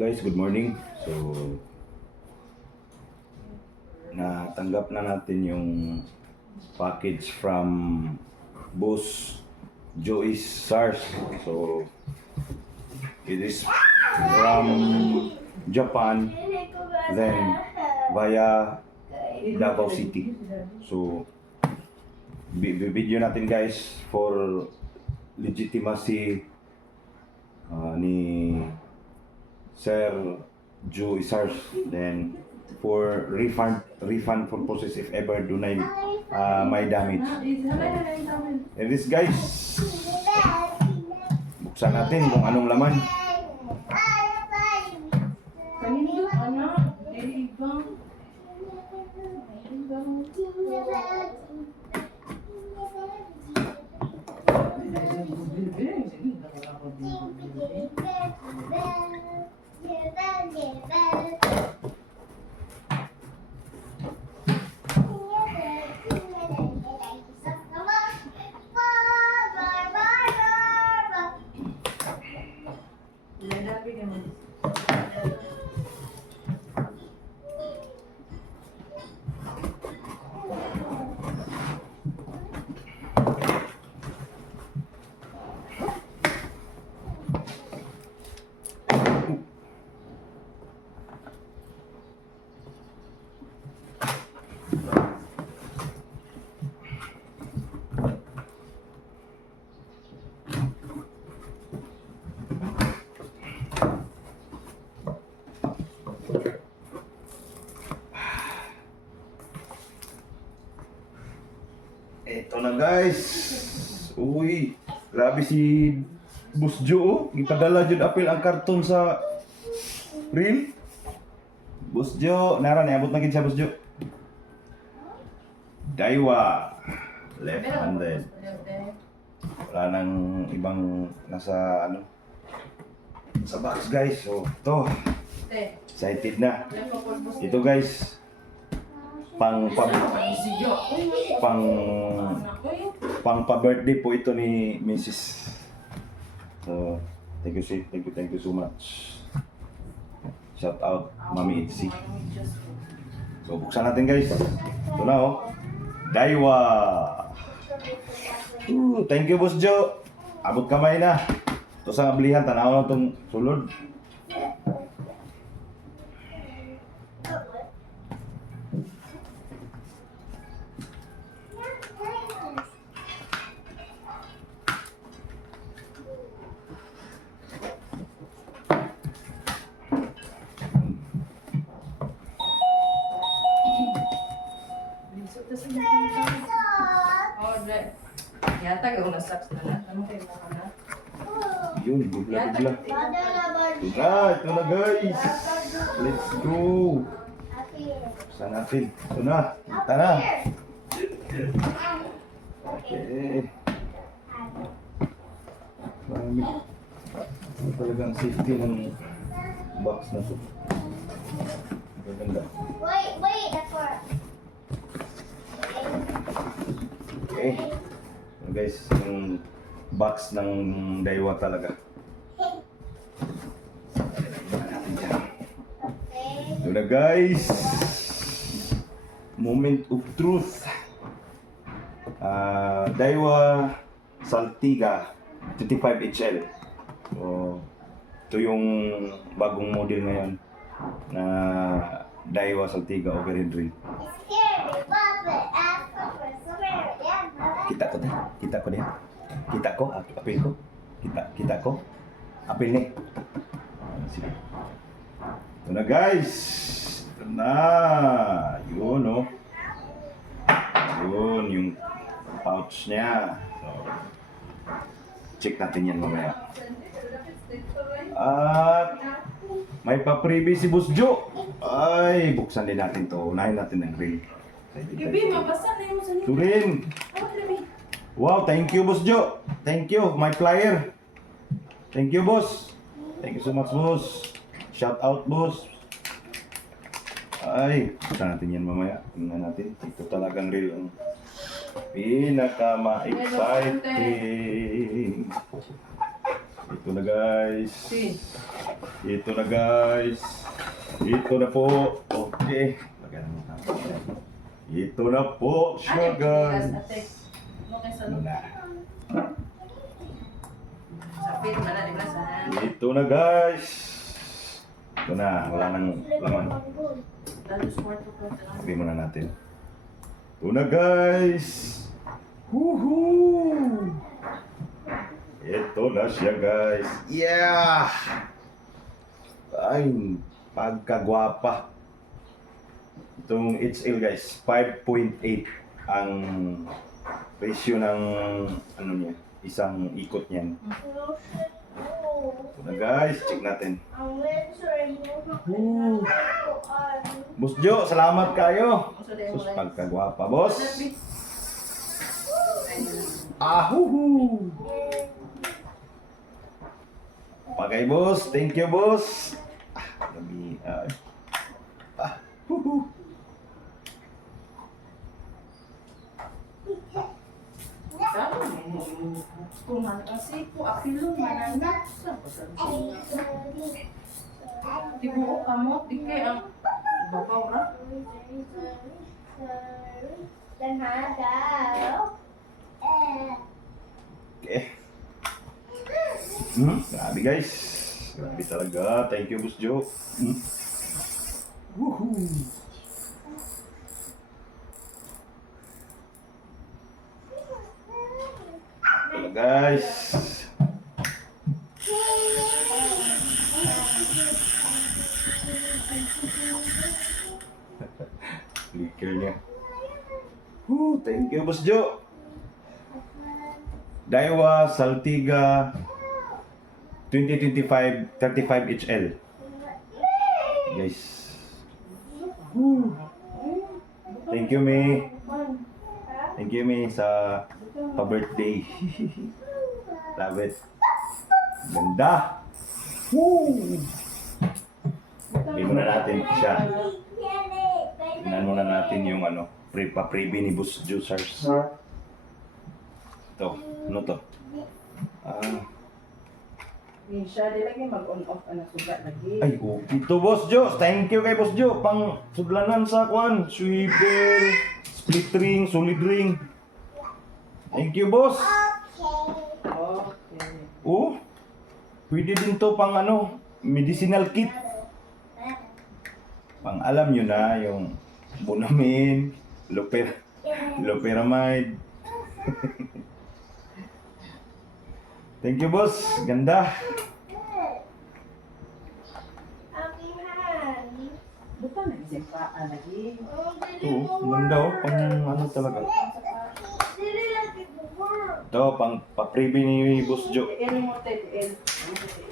Guys, good morning. So, natanggap na natin yung package from Boss Joyce SARS. So, it is from Japan, then via Davao City. So, video natin guys for legitimacy ni Sir Joe Isars, then for refund purposes if ever dunay may damage. And this guys, buksan natin kung anong laman. Ito na guys. Uy, grabe si Boss Joe. Ipadala jud apil ang karton sa reel. Boss Joe, nara na abot na gid siya Boss Joe. Daiwa left-handed. Wala nang ibang nasa ano sa box guys. So, ito. Excited na. Ito guys. Pang pa-birthday po ito ni Mrs. So, thank you so much. Shout out Mami Itzy. So, buksan natin guys. Ito na oh. Daiwa. Thank you Boss Joe. Abot kamay na. Ito sa abilihan, tanaw na itong sulod. Yata gawin na socks na na. Ano kayo mga na? Yun, bigla. Ito na guys. Let's go. Saan natin? Ito na. Kita na. Okay. Marami. Ano talagang safety ng box na ito. Maganda. Wait, that's for... Okay. So guys, yung box ng Daiwa talaga. Ito na guys. Moment of truth. Daiwa Saltiga 25 HL. So, ito yung bagong model ngayon na Daiwa Saltiga overhead drill. Kita ko, apil ko. Kita ko. Apil ni. Sige. Ito na guys. Ito na. Yun oh. Yun yung pouch niya. So, check natin yan mamaya. At may pa-freebie si Boss Joe. Ay, buksan din natin to. Unahin natin ang grill. Gabi, mabasa na yung sa nito. Turin. Wow, thank you Boss Joe. Thank you, my flyer. Thank you boss. Thank you so much boss. Shout out boss. Ay, buksan natin yan mamaya. Tingnan natin. Ito talagang real ang pinaka-ma-exciting. Ito na guys. Si. Ito na guys. Ito na po. Okay. Lagyan mo na. Ito na po siya guys. Ano na. Sa pin, mana di sa Ito na guys. Ito na. Wala nang laman. Dalos kwarto ko. Sabi muna natin. Ito na guys. Woohoo! Ito na siya guys. Yeah! Ay, pagkagwapa. Itong HL guys, 5.8 ang ratio ng ano niya, isang ikot niyan. Ito na guys, check natin. Boss Jo, salamat kayo. Sus, pagkagwapa, boss. Ahuhu! Pagay, boss. Thank you, boss. Dami, huhu. Kung kasi po, apilo mananap sa di buo kamot, di kay ang babaw ra. Okay. Grabe guys. Grabe talaga. Thank you, Boss Jo. Woohoo! Hello guys. Flicker niya. Thank you, Boss Jo. Daiwa Saltiga 2025 35 HL. Guys. Thank you, May. Thank you, May, sa pa-birthday. Love it. Ganda. Woo! Hindi muna natin siya. Tingnan muna natin yung ano, pa-freebie ni Boss Juicers. Ito, ano to? Siya, di lagi mag-on-off ang sugat lagi. Ay, okay to, Boss Jo. Thank you kay Boss Jo. Pang sudlanan sa kwan. Swivel, split ring, solid ring. Thank you, boss. Okay. Oh, pwede din to pang ano, medicinal kit. Pang alam nyo na, yung Bunamin, Loperamide. Thank you, boss. Ganda. Buta na isang paa lagi. Oo, ganda oh. Pang ano talaga. Ito, pang pa-freebie ni Boss Jo. L mo tayo, L.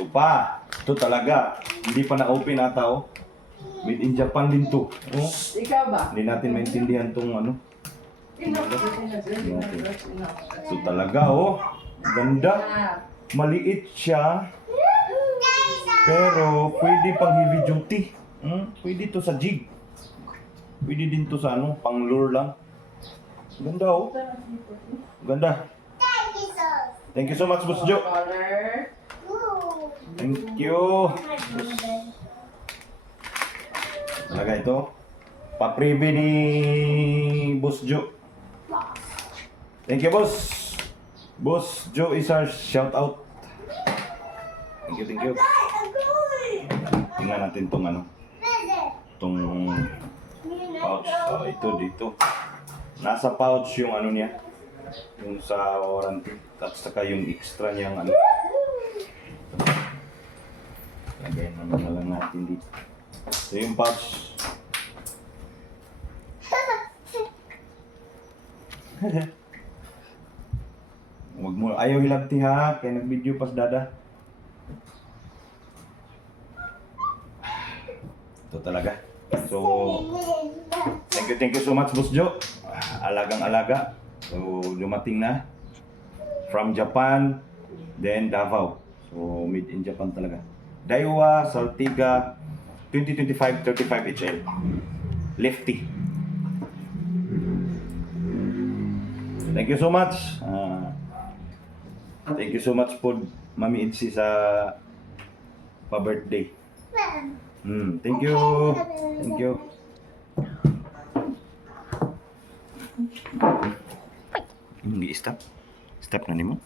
Ito pa. Ito talaga. Hindi pa na-open ata oh. Made in Japan din to. Oh. Ikaw ba? Hindi natin maintindihan tong ano. Ito talaga oh. Ganda. Maliit siya. Pero pwede pang heavy duty. Pwede to sa jig. Pwede din to sa ano, pang lure lang. Ganda oh. Ganda. Thank you so much, Boss Jo. Color. Thank you. Talaga ito. Pa-freebie ni Boss Jo. Thank you, boss. Boss Jo is our shout out. Thank you, thank you. Tingnan natin tong ano. Tong pouch. Ito dito. Nasa pouch yung ano niya. Yung sa warranty. Tapos saka yung extra niyang ano. Lagay na lang natin dito. Ito yung pouch. Huwag mo, ayaw hilabti ha. Kaya nag-video pas dada. Ito talaga. So, thank you so much, Boss Jo. Alagang-alaga. So, dumating na. From Japan, then Davao. So, made in Japan talaga. Daiwa Saltiga 2025 35 HL. Lefty. Thank you so much. Thank you so much po, Mami Itzy, sa pa-birthday. Thank you. Thank you. Stop. Stop na nimo.